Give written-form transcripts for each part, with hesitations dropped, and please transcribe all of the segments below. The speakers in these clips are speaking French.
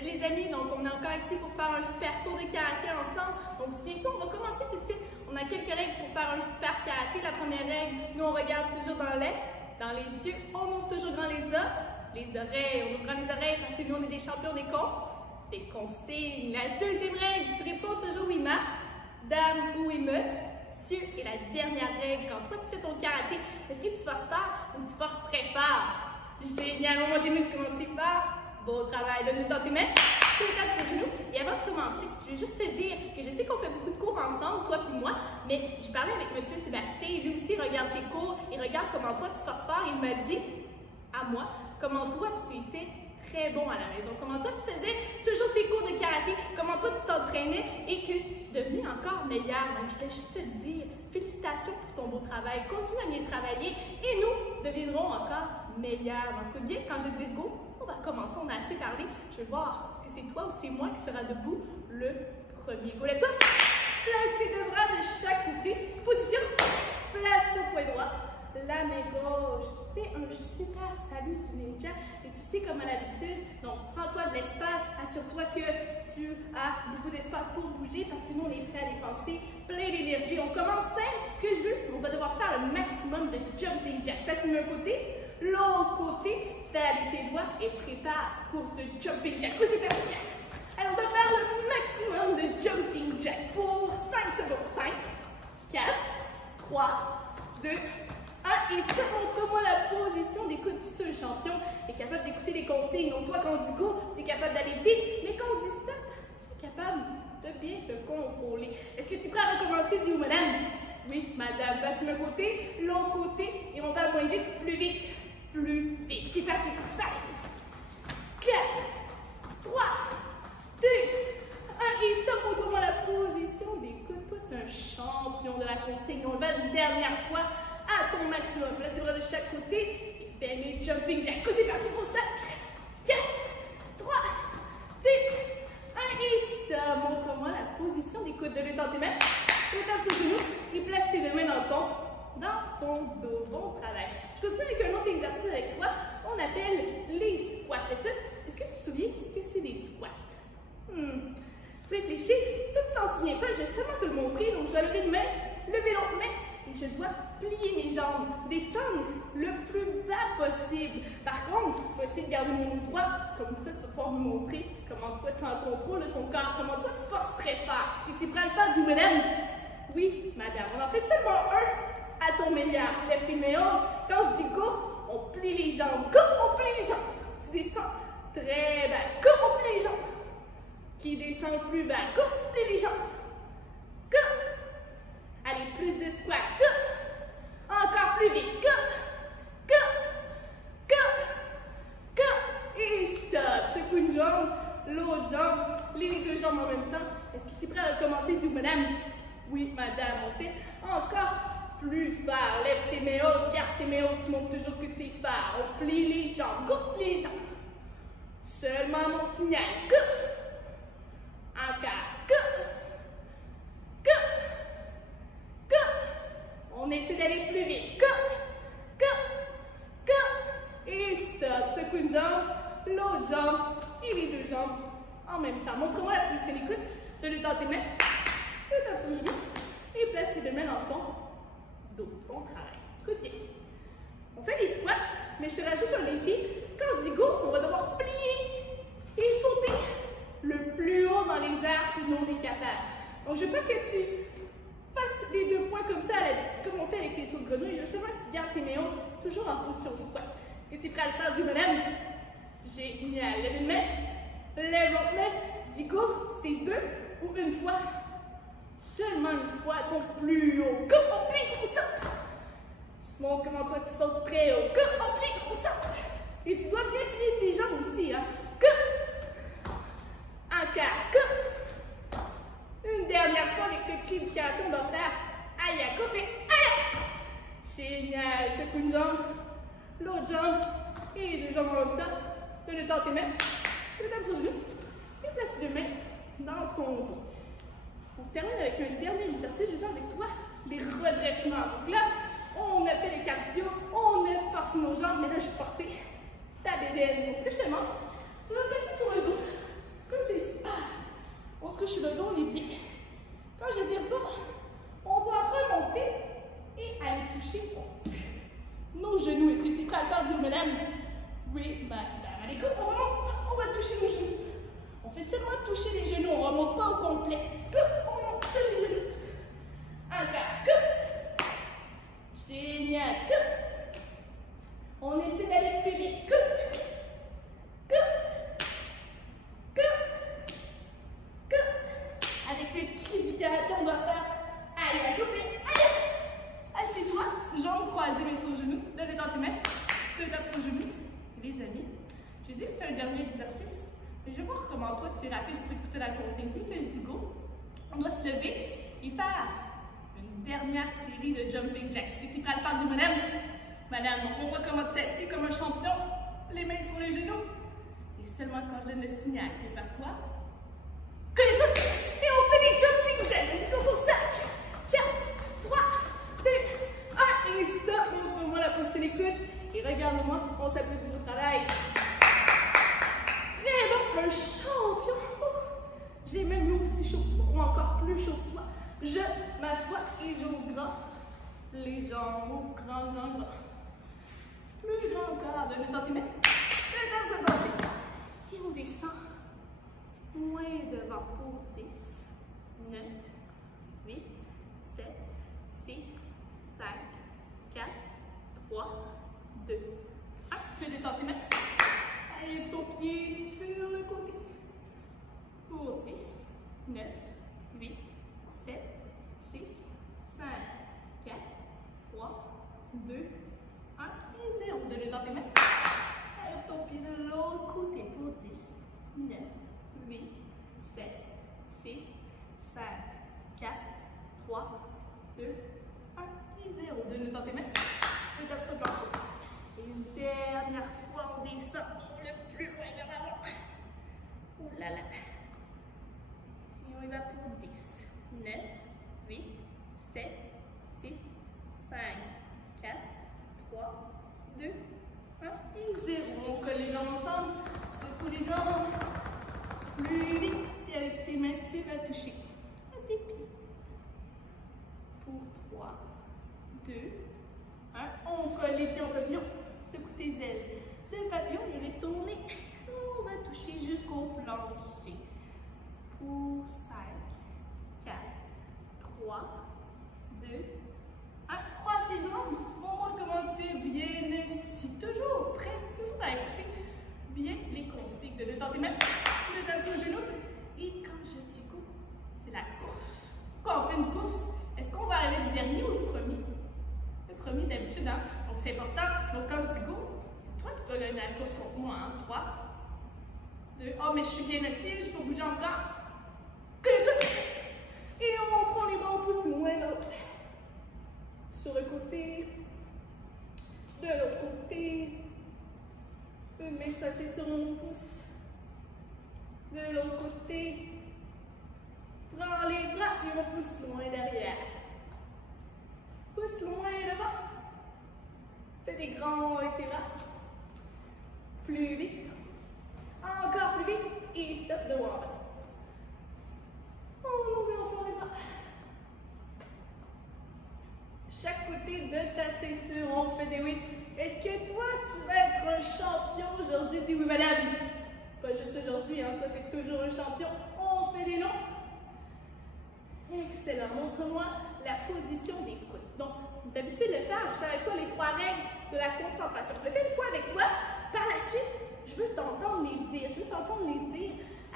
Salut les amis, donc on est encore ici pour faire un super cours de karaté ensemble. Donc souviens-toi, on va commencer tout de suite. On a quelques règles pour faire un super karaté. La première règle, nous on regarde toujours dans les yeux, on ouvre toujours grand les oreilles, on ouvre grand les oreilles parce que nous on est des champions des consignes. La deuxième règle, tu réponds toujours oui ma, dame ou oui me. Et la dernière règle, quand toi tu fais ton karaté, est-ce que tu forces fort ou tu forces très fort? Génial, on voit tes muscles comment tu fais. Beau travail, donne-nous dans tes mains, tu le tapes sur le genou. Et avant de commencer, je veux juste te dire que je sais qu'on fait beaucoup de cours ensemble, toi et moi, mais j'ai parlé avec M. Sébastien et lui aussi regarde tes cours et regarde comment toi tu forces fort. Il m'a dit, à moi, comment toi tu étais très bon à la maison, comment toi tu faisais toujours tes cours de karaté, comment toi tu t'entraînais et que tu devenais encore meilleur. Donc je voulais juste te le dire, félicitations pour ton beau travail, continue à bien travailler et nous deviendrons encore meilleurs. Donc écoute bien, quand je dis go, on va commencer, on a assez parlé. Je vais voir, est-ce que c'est toi ou c'est moi qui sera debout le premier? Go, lève-toi, place tes deux bras de chaque côté, position, place ton poing droit, la main gauche, fais un super salut du ninja et tu sais comme à l'habitude, donc prends-toi de l'espace, assure-toi que tu as beaucoup d'espace pour bouger parce que nous on est prêts à dépenser plein d'énergie. On commence simple, ce que je veux, on va devoir faire le maximum de jumping jack. Place sur un côté, l'autre côté, fais aller tes doigts et prépare course de jumping jack. C'est parti! Alors on va faire le maximum de jumping jack pour 5 secondes. 5, 4, 3, 2, 1 et stop. Montre-moi la position des coudes. Tu sais, le champion est capable d'écouter les consignes. Donc toi, quand on dit go, tu es capable d'aller vite, mais quand on dit stop, tu es capable de bien te contrôler. Est-ce que tu es prêt à recommencer, dis-vous, madame? Oui, madame. Passe le côté, l'autre côté, et on va moins vite, plus vite. Plus vite. C'est parti pour 5, 4, 3, 2, 1 et stop. Montre-moi la position des coudes. Toi, tu es un champion de la consigne. On le va une dernière fois à ton maximum. Place les bras de chaque côté et fais les jumping jack. C'est parti pour 5, 4, 3, 2, 1 et stop. Montre-moi la position des coudes de l'autre dans tes mains. Le tape sur le genou et place tes deux mains dans ton dos. Bon travail. Je continue avec un autre exercice avec toi. On appelle les squats. Est-ce que tu te souviens ce que c'est des squats? Tu réfléchis. Si tu t'en souviens pas, je vais seulement te le montrer. Donc, je dois lever une main, lever l'autre main et je dois plier mes jambes, descendre le plus bas possible. Par contre, je vais essayer de garder mon droit. Comme ça, tu vas pouvoir me montrer comment toi tu es en contrôle de ton corps, comment toi tu forces très fort. Est-ce que tu es prêt à le faire, dis madame? Oui, madame. On en fait seulement un à ton meilleur. Lève tes mains haut. Quand je dis go, on plie les jambes. Go, on plie les jambes. Tu descends très bas. Go, on plie les jambes. Qui descend plus bas. Go, plie les jambes. Go. Allez, plus de squat. Go. Encore plus vite. Go. Go. Go. Go. Et stop. Secoue une jambe, l'autre jambe, les deux jambes en même temps. Est-ce que tu es prêt à recommencer, dis madame? Oui, madame. On fait encore plus fort. Lève tes mains hautes, garde tes mains hautes. Tu montres toujours que tu es fort. On plie les jambes. Go, plie les jambes. Seulement mon signal. Go. Encore. Go. Go. Go. On essaie d'aller plus vite. Go. Go. Go. Et stop. Secoue une jambe, l'autre jambe et les deux jambes en même temps. Montre-moi la position des coudes. Donne-le dans tes mains. Le tape sur le genou. Et place tes deux mains dans ton dos. Bon travail. Écoute bien. On fait les squats, mais je te rajoute un défi. Quand je dis go, on va devoir plier et sauter le plus haut dans les airs que nous on est capable. Donc je veux pas que tu fasses les deux points comme ça, comme on fait avec les sauts de grenouille. Je veux seulement que tu gardes tes mains hautes, toujours en position squat. Est-ce que tu es prêt à le faire, dis madame? Génial. Lève une main, lève l'autre main. Je dis go, c'est deux ou une fois. Seulement une fois, donc plus haut. Go, on plie, on saute. Montre comment toi tu sautes très haut. Go, on plie, on saute. Et tu dois bien plier tes jambes aussi. Hein. Go. Encore. Go. Une dernière fois avec le pied du karaté, on va faire aïe à côté. Aïe. Génial. Secoue une jambe, l'autre jambe et les deux jambes en même temps. Donne le temps à tes mains. Le tape sur le genou. Et place tes deux mains dans ton dos. On termine avec un dernier exercice. Je vais faire avec toi les redressements. Donc là, on a fait les cardio, on a forcé nos jambes, mais là, je vais forcer ta bédaine. Donc, ce que je te montre, tu vas te placer sur le dos. toucher nos genoux. On fait seulement toucher les genoux, on ne remonte pas au complet. On touche les genoux. Encore. Génial. On essaie d'aller plus vite. Avec le cri du karaté, on doit faire aïe, aïe, aïe. Assieds-toi, jambes croisées, mais sur le genou. Lève dans tes mains. 2 tapes sur le genou. Les amis, j'ai dit que c'était un dernier exercice, mais je vais voir comment toi tu es rapide pour écouter la consigne. Puis que je dis go, on doit se lever et faire une dernière série de jumping jacks. Est-ce que tu es prêt à le faire du bonhomme? Madame, on voit comment tu es assis comme un champion, les mains sur les genoux. Et seulement quand je donne le signal, prépare-toi. Connais-toi! Et on fait des jumping jacks. Vas-y, go pour ça. 4, 3, 2, 1. Et stop. Montre-moi la position des coudes. Et regarde-moi, on s'applaudit au travail. Très bon, un champion. J'ai même eu aussi chaud que toi, ou encore plus chaud que toi. Je m'assois et j'ouvre grand. Les jambes ouvrent grand, grand, grand. Plus grand encore. Donne-le dans tes mains. Le temps de se pencher. Et on descend. Moins devant pour 10, 9, 8, 7, 6, 5, 4, 3, 2, 1. Tu peux détendre tes mains. Allez, ton pied sur le côté. Pour 10, 9, 8, 7, 6, 5, 4, 3, 2, 1 et 0. De détendre tes mains. Allez, ton pied de l'autre côté. Pour 10, 9, 8, 7, 6, 5, 4, 3, 2, 1 et 0. De détendre tes mains. Deux tapes sur le plancher. Et une dernière fois, on descend le plus loin vers l'avant. Oh là là. Et on y va pour 10, 9, 8, 7, 6, 5, 4, 3, 2, 1 et 0. On colle les jambes ensemble. Secoue les jambes. Plus vite. Et avec tes mains, tu vas toucher à tes pieds. Pour 3, 2, 1. On colle les pieds en papillon. Secoue tes ailes de papillon et avec ton nez, on va toucher jusqu'au plancher. Pour 5, 4, 3, 2, 1. Croise tes jambes. Montre-moi comment tu es bien assis. Toujours prêt, toujours à écouter bien les consignes. De détendre tes mains, de taper sur le genou. Et quand je dis go, c'est la course. Quand on fait une course, est-ce qu'on va arriver le dernier ou le premier? Le premier d'habitude, hein? Donc c'est important. Donc quand je dis go, c'est toi qui dois gagner la course contre moi, hein? 3, 2, oh mais je suis bien assis, je ne vais pas bouger encore. Et on prend les mains, on pousse loin l'autre. Sur le côté, de l'autre côté. Une main sur la ceinture, on pousse. De l'autre côté. Prends les bras et on pousse loin derrière. Pousse loin devant. Fais des grands avec tes bras. Plus vite. Encore plus vite. Et stop de warm. On ouvre enfin les bras. Chaque côté de ta ceinture, on fait des oui. Est-ce que toi, tu vas être un champion aujourd'hui? Dis oui, madame. Pas juste aujourd'hui, hein. Toi, tu es toujours un champion. On fait les noms. Excellent. Montre-moi la position des coudes. Donc, d'habitude, le faire, je fais avec toi les 3 règles de la concentration. Je le fais une fois avec toi. Par la suite, je veux t'entendre les dire. Je veux t'entendre les dire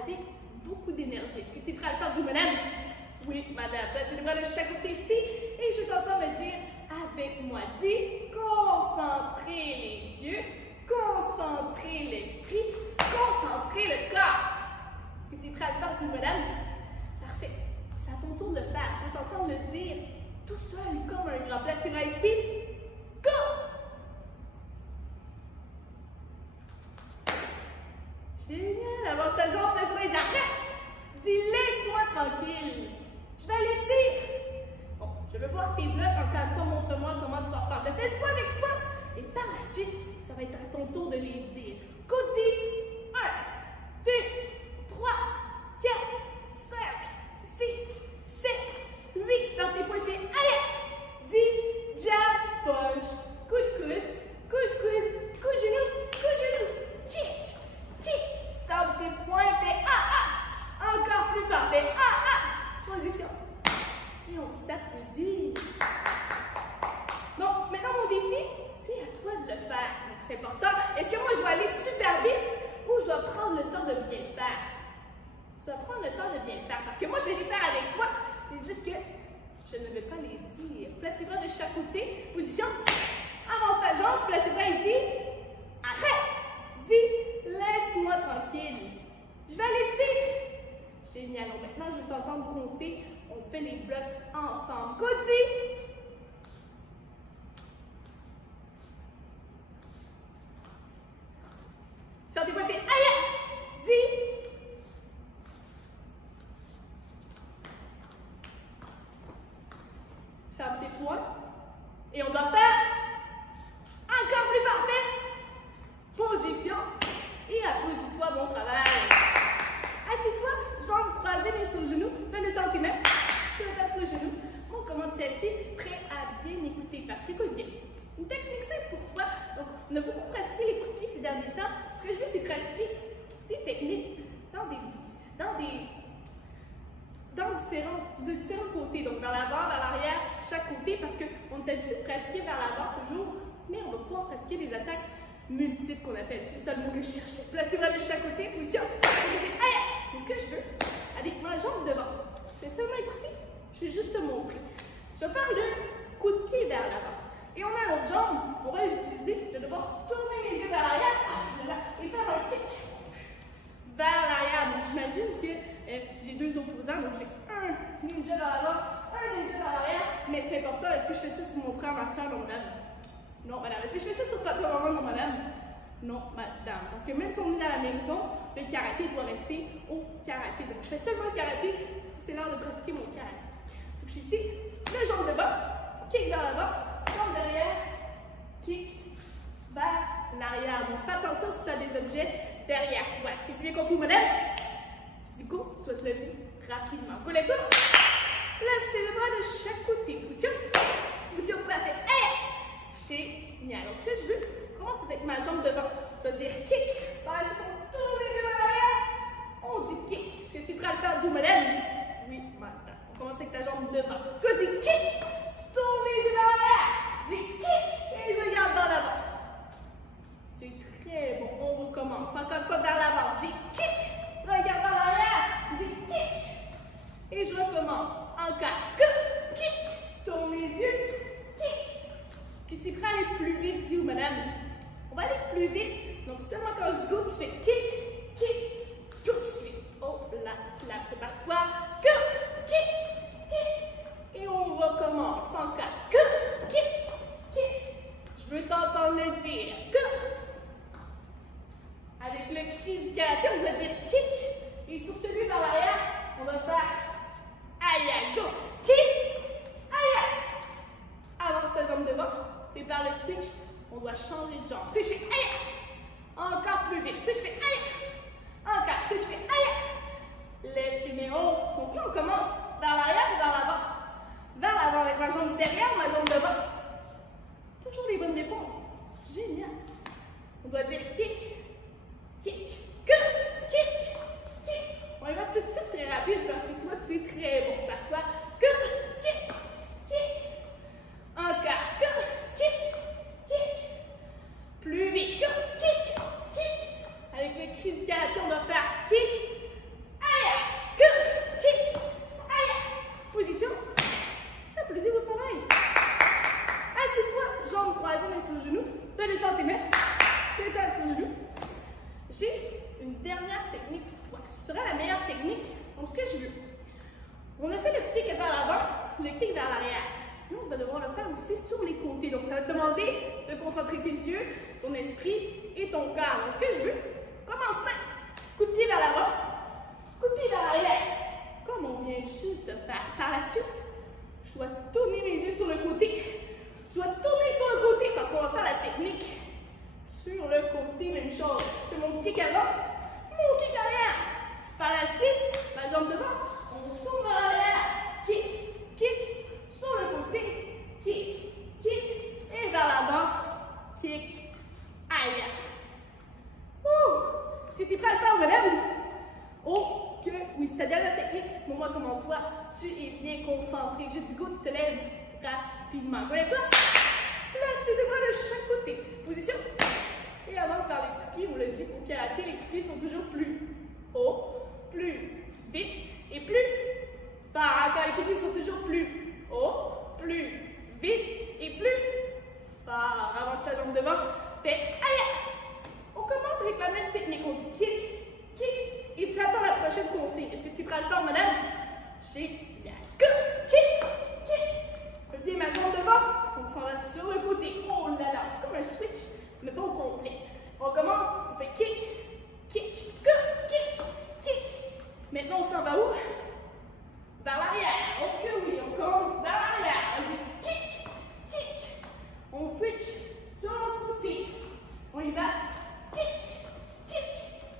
avec beaucoup d'énergie. Est-ce que tu es prêt à le faire, du madame? Oui, madame. Placez les bras de chaque côté ici et je t'entends le dire avec moi. Dis, concentrez les yeux, concentrez l'esprit, concentrez le corps. Est-ce que tu es prêt à le faire, du madame? Parfait. C'est à ton tour de le faire. Je vais t'entendre le dire tout seul comme un grand. Place tes bras ici. Go! Génial. Avance ta jambe, place tes bras et dis arrête. Dis laisse-moi tranquille. Je vais aller te dire. Bon, je veux voir tes blocs. Encore une fois, montre-moi comment tu vas faire. Je fais une fois avec toi. Et par la suite, ça va être à ton tour de les dire. Go, dis 1, 2, 3, 4, 5, 6, 7, 8. Ferme tes poings, fais allez. Dis jab, punch. Coup de coude, coup de coude, coup de genou, kick, kick. Ferme bien le faire. Tu vas prendre le temps de bien le faire parce que moi, je vais les faire avec toi. C'est juste que je ne vais pas les dire. Place tes bras de chaque côté. Position. Avance ta jambe. Place tes bras et dis arrête. Dis laisse-moi tranquille. Je vais aller dire. Génial. Donc maintenant, je vais t'entendre compter. On fait les blocs ensemble. Cody. Ferme tes poings, fais aïe. Dis. Ferme tes poings. Et on doit faire encore plus fort. Fais position. Et applaudis-toi, bon travail. Assieds-toi, jambes croisées, mais sur le genou. Donne le temps tes mains. Tu le tapes sur le genou. On commence assis, prêt à bien écouter. Parce qu'écoute bien. Une technique simple pour toi. Donc, on a beaucoup pratiqué les coups de pied ces derniers temps. Ce que je veux, c'est pratiquer des techniques de différents côtés. Donc, vers l'avant, vers l'arrière, chaque côté, parce qu'on est habitué de pratiquer vers l'avant toujours, mais on va pouvoir pratiquer des attaques multiples qu'on appelle. C'est ça le mot que je cherchais. Place tes bras de chaque côté, position. Donc, ce que je veux, avec ma jambe devant, c'est seulement écouter. Je vais juste te montrer. Je vais faire le coup de pied vers l'avant. Et on a l'autre jambe, on va l'utiliser. Je vais devoir tourner mes yeux vers l'arrière et faire un kick vers l'arrière. Donc, j'imagine que j'ai deux opposants. Donc, j'ai un ninja dans l'avant, un ninja dans l'arrière. Mais c'est important, est-ce que je fais ça sur mon frère, ma soeur, non, madame? Non, madame. Est-ce que je fais ça sur papa, maman, non, madame? Non, madame. Parce que même si on est dans la maison, le karaté doit rester au karaté. Donc, je fais seulement le karaté. C'est l'heure de pratiquer mon karaté. Donc, je suis ici, deux jambes devant, kick vers l'avant. Jambe derrière, kick vers l'arrière. Donc, fais attention si tu as des objets derrière toi. Est-ce que tu bien compris, madame? Je dis go, tu vas te lever rapidement. Go, lève-toi. Place tes bras de chaque côté. Position. Position parfaite. Hey! Génial. Donc, si je veux, commence avec ma jambe devant. Je vais dire kick. Par la suite, on tourne les yeux vers l'arrière. On dit kick. Est-ce que tu es prêt à le faire, dis madame? Oui, madame. On commence avec ta jambe devant. Go, dis kick. Tourne les yeux vers l'arrière. Dis kick. Et je regarde dans l'avant. Tu es très bon. On recommence. Encore une fois vers l'avant. Dis kick. Regarde dans l'arrière. Dis kick. Et je recommence. Encore. Kick. Tourne les yeux. Kick. Puis tu es prêt à aller plus vite, dis madame. On va aller plus vite. Donc seulement quand je dis go, tu fais kick. Kick. Tout de suite. Oh là, là, prépare-toi. Kick. Kick. Et on recommence. Encore. Kick. Kick. Je veux t'entendre le dire. Avec le cri du karaté, on va dire kick. Et sur celui vers l'arrière, on va faire aïe, go. Kick. Aïe. Avance ta jambe devant. Et par le switch, on doit changer de jambe. Si je fais aïe. Encore plus vite. Si je fais aïe. Encore. Si je fais aïe. Lève tes mains haut. Donc là, on commence vers l'arrière ou vers l'avant. Vers l'avant avec ma jambe derrière, ma jambe devant. Toujours les bonnes réponses. Génial. On doit dire kick. Kick. Kick. Kick. On y va tout de suite très rapide parce que toi, tu es très bon. Par toi. Kick. Kick. Encore. Kick. Kick. Plus vite. Kick. Kick. Avec le cri du karaté, on doit faire kick. Aïe. Kick. Aïe. Position. Applaudissez votre travail. Assieds-toi, jambes croisées, mais sur le genou. Donne le temps à tes mains. Tes tables sur le genou. J'ai une dernière technique pour toi. Ce sera la meilleure technique. Donc, ce que je veux. On a fait le kick vers l'avant, le kick vers l'arrière. Là, on va devoir le faire aussi sur les côtés. Donc, ça va te demander de concentrer tes yeux, ton esprit et ton corps. Donc, ce que je veux, commence simple. Coup de pied vers l'avant, coup de pied vers l'arrière. Comme on vient juste de faire. Par la suite, je dois tourner mes yeux sur le côté. Je dois tourner sur le côté parce qu'on va faire la technique sur le côté, même chose. C'est mon kick avant, mon kick arrière. Par la suite, ma jambe devant, on tourne vers l'arrière. Kick, kick, sur le côté, kick, kick, et vers l'avant, kick, arrière. Si tu es prêt à le faire, madame? Oh, que oui, c'est ta dernière technique. Pour moi, comment toi, tu es bien concentré. Je dis go, tu te lèves rapidement. Lève-toi. Place tes deux bras de chaque côté. Position. Et avant de faire les coups de pied, on le dit, au karaté, les coups de pied sont toujours plus prochaine consigne. Est-ce que tu es prêt à le faire, madame? Génial. Go! Kick! Kick! Fais bien ma jambe devant. On s'en va sur le côté. Oh là là, c'est comme un switch, mais pas au complet. On commence, on fait kick, kick, go, kick, kick. Maintenant, on s'en va où? Vers l'arrière. Oh que oui, on commence vers l'arrière. Vas-y, kick, kick. On switch sur l'autre côté. On y va. Kick, kick.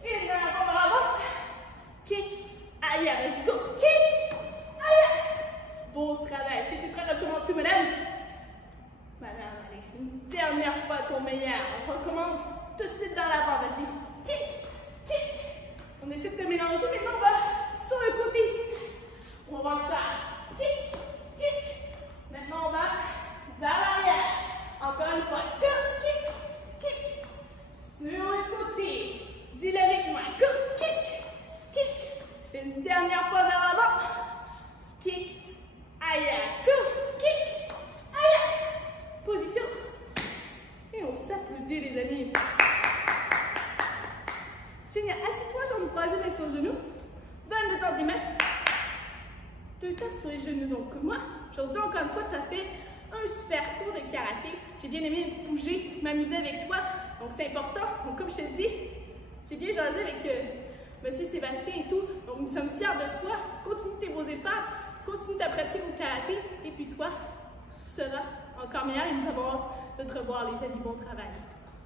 Une dernière fois vers l'avant. Kick, aïe, vas-y, go. Kick, aïe. Beau travail. Est-ce que tu es prêt à recommencer, madame? Madame, allez, une dernière fois ton meilleur. On recommence tout de suite vers l'avant. Vas-y. Kick, kick. On essaie de te mélanger. Maintenant, on va sur le côté ici. On va encore. Kick, kick. Maintenant, on va vers l'arrière. Encore une fois. Go, kick, kick. Sur le côté. Dis-le avec moi. Go, kick, kick. Une dernière fois vers l'avant. Kick, aïe, go, kick, aïe. Position. Et on s'applaudit, les amis. Génial. Assis-toi, jambes croisées, mais sur le genou. Donne le temps des mains. 2 tapes sur les genoux. Donc, moi, aujourd'hui, encore une fois, ça fait un super cours de karaté. J'ai bien aimé bouger, m'amuser avec toi. Donc, c'est important. Donc, comme je te dis, j'ai bien jasé avec Monsieur Sébastien et tout. Donc, nous sommes fiers de toi. Continue tes beaux efforts. Continue ta pratique au karaté. Et puis, toi, tu seras encore meilleur et nous allons hâte de te revoir, les amis. Bon travail.